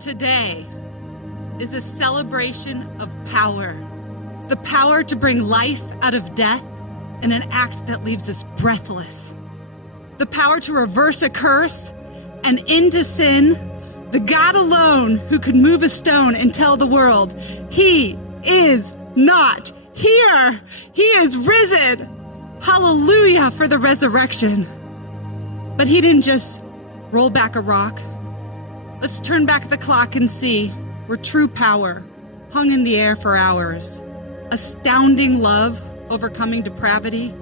Today is a celebration of power. The power to bring life out of death in an act that leaves us breathless. The power to reverse a curse and into sin. The God alone who could move a stone and tell the world, He is not here. He is risen. Hallelujah for the resurrection. But He didn't just roll back a rock. Let's turn back the clock and see where true power hung in the air for hours. Astounding love overcoming depravity.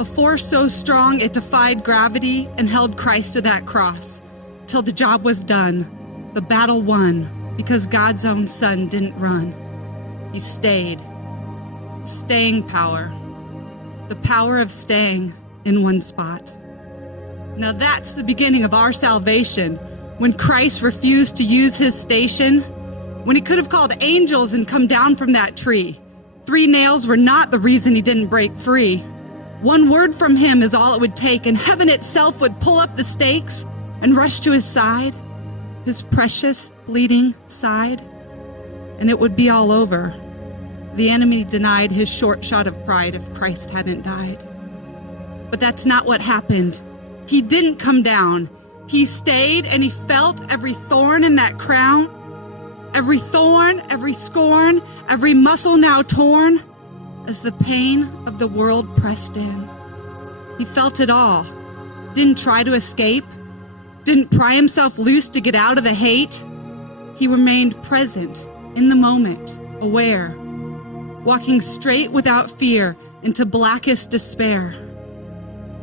A force so strong it defied gravity and held Christ to that cross till the job was done, the battle won, because God's own Son didn't run. He stayed. Staying power. The power of staying in one spot. Now that's the beginning of our salvation. When Christ refused to use His station, when He could have called angels and come down from that tree. 3 nails were not the reason He didn't break free. 1 word from Him is all it would take, and heaven itself would pull up the stakes and rush to His side, His precious bleeding side, and it would be all over. The enemy denied his short shot of pride if Christ hadn't died. But that's not what happened. He didn't come down. He stayed, and He felt every thorn in that crown, every thorn, every scorn, every muscle now torn as the pain of the world pressed in. He felt it all, didn't try to escape, didn't pry Himself loose to get out of the hate. He remained present in the moment, aware, walking straight without fear into blackest despair.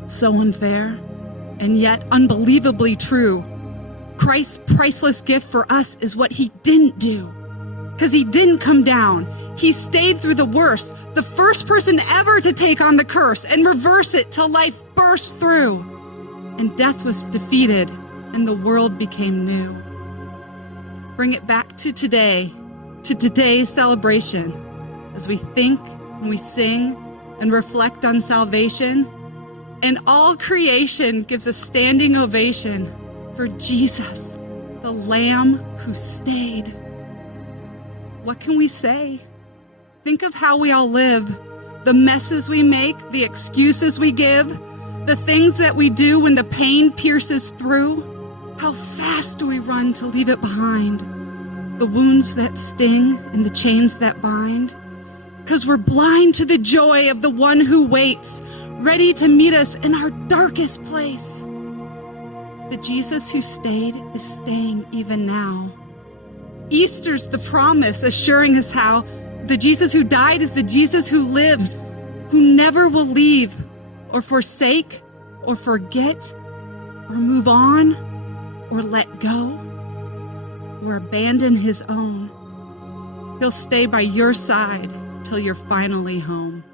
So unfair, and yet unbelievably true. Christ's priceless gift for us is what He didn't do. Because He didn't come down. He stayed through the worst, the first person ever to take on the curse and reverse it till life burst through. And death was defeated and the world became new. Bring it back to today, to today's celebration, as we think and we sing and reflect on salvation. And all creation gives a standing ovation for Jesus, the Lamb who stayed. What can we say? Think of how we all live, the messes we make, the excuses we give, the things that we do when the pain pierces through. How fast do we run to leave it behind? The wounds that sting and the chains that bind. 'Cause we're blind to the joy of the one who waits, ready to meet us in our darkest place. The Jesus who stayed is staying even now. Easter's the promise assuring us how the Jesus who died is the Jesus who lives, who never will leave or forsake or forget or move on or let go or abandon His own. He'll stay by your side till you're finally home.